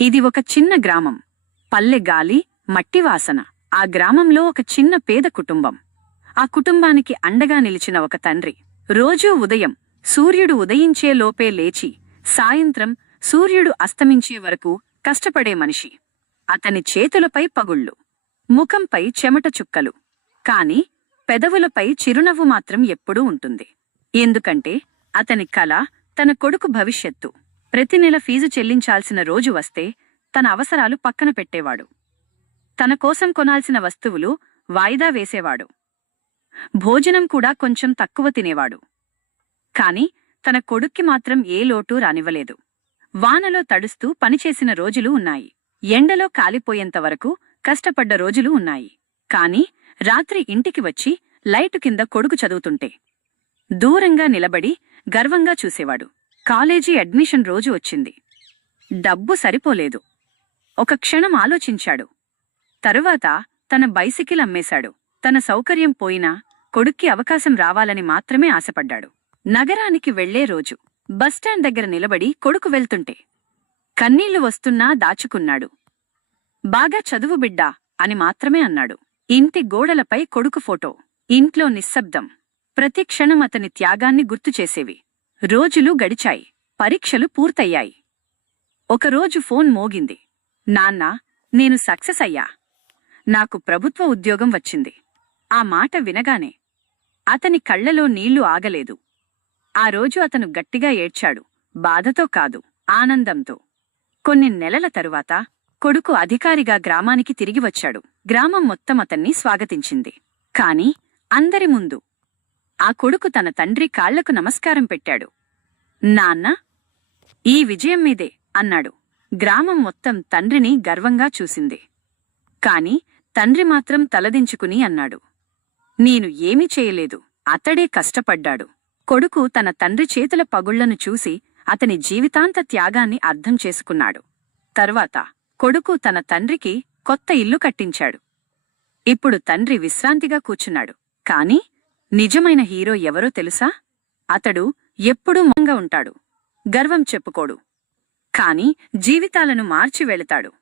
ఇది ఒక చిన్న గ్రామం. పల్లె గాలి, మట్టి వాసన. ఆ గ్రామంలో ఒక చిన్న పేద కుటుంబం. ఆ కుటుంబానికి అండగా నిలిచిన ఒక తండ్రి. రోజూ ఉదయం సూర్యుడు ఉదయించే లోపే లేచి, సాయంత్రం సూర్యుడు అస్తమించే వరకు కష్టపడే మనిషి. అతని చేతులపై పగుళ్ళు, ముఖంపై చెమట చుక్కలు, కాని పెదవులపై చిరునవ్వు మాత్రం ఎప్పుడూ ఉంటుంది. ఎందుకంటే అతని కల తన కొడుకు భవిష్యత్తు. ప్రతి నెల ఫీజు చెల్లించాల్సిన రోజు వస్తే తన అవసరాలు పక్కన పెట్టేవాడు. తన కోసం కొనాల్సిన వస్తువులు వాయిదా వేసేవాడు. భోజనం కూడా కొంచెం తక్కువ తినేవాడు. కాని తన కొడుక్కి మాత్రం ఏ లోటూ రానివ్వలేదు. వానలో తడుస్తూ పనిచేసిన రోజులు ఉన్నాయి. ఎండలో కాలిపోయేంతవరకు కష్టపడ్డ రోజులు ఉన్నాయి. కాని రాత్రి ఇంటికి వచ్చి లైటు కింద కొడుకు చదువుతుంటే దూరంగా నిలబడి గర్వంగా చూసేవాడు. కాలేజీ అడ్మిషన్ రోజు వచ్చింది. డబ్బు సరిపోలేదు. ఒక క్షణం ఆలోచించాడు. తరువాత తన బైసికిల్ అమ్మేశాడు. తన సౌకర్యం పోయినా కొడుక్కి అవకాశం రావాలని మాత్రమే ఆశపడ్డాడు. నగరానికి వెళ్లే రోజు బస్టాండ్ దగ్గర నిలబడి కొడుకు వెళ్తుంటే కన్నీళ్లు వస్తున్నా దాచుకున్నాడు. బాగా చదువు బిడ్డా అని మాత్రమే అన్నాడు. ఇంటి గోడలపై కొడుకు ఫోటో. ఇంట్లో నిశ్శబ్దం. ప్రతి క్షణం అతని త్యాగాన్ని గుర్తుచేసేవి. రోజులు గడిచాయి. పరీక్షలు పూర్తయ్యాయి. ఒకరోజు ఫోన్ మోగింది. నాన్నా, నేను సక్సెస్ అయ్యా. నాకు ప్రభుత్వ ఉద్యోగం వచ్చింది. ఆ మాట వినగానే అతని కళ్లలో నీళ్లు ఆగలేదు. ఆ రోజు అతను గట్టిగా ఏడ్చాడు. బాధతో కాదు, ఆనందంతో. కొన్ని నెలల తరువాత కొడుకు అధికారిగా గ్రామానికి తిరిగి వచ్చాడు. గ్రామం మొత్తం అతన్ని స్వాగతించింది. కాని అందరి ముందు ఆ కొడుకు తన తండ్రి కాళ్లకు నమస్కారం పెట్టాడు. నాన్నా, ఈ విజయం మీదే అన్నాడు. గ్రామం మొత్తం తండ్రిని గర్వంగా చూసింది. కాని తండ్రి మాత్రం తలదించుకుని అన్నాడు, నేను ఏమీ చేయలేదు, అతడే కష్టపడ్డాడు. కొడుకు తన తండ్రి చేతుల పగుళ్లను చూసి అతని జీవితాంత త్యాగాన్ని అర్థం చేసుకున్నాడు. తర్వాత కొడుకు తన తండ్రికి కొత్త ఇల్లు కట్టించాడు. ఇప్పుడు తండ్రి విశ్రాంతిగా కూర్చున్నాడు. కాని నిజమైన హీరో ఎవరో తెలుసా? అతడు ఎప్పుడూ మౌనంగా ఉంటాడు. గర్వం చెప్పుకోడు. కాని జీవితాలను మార్చి వెళతాడు.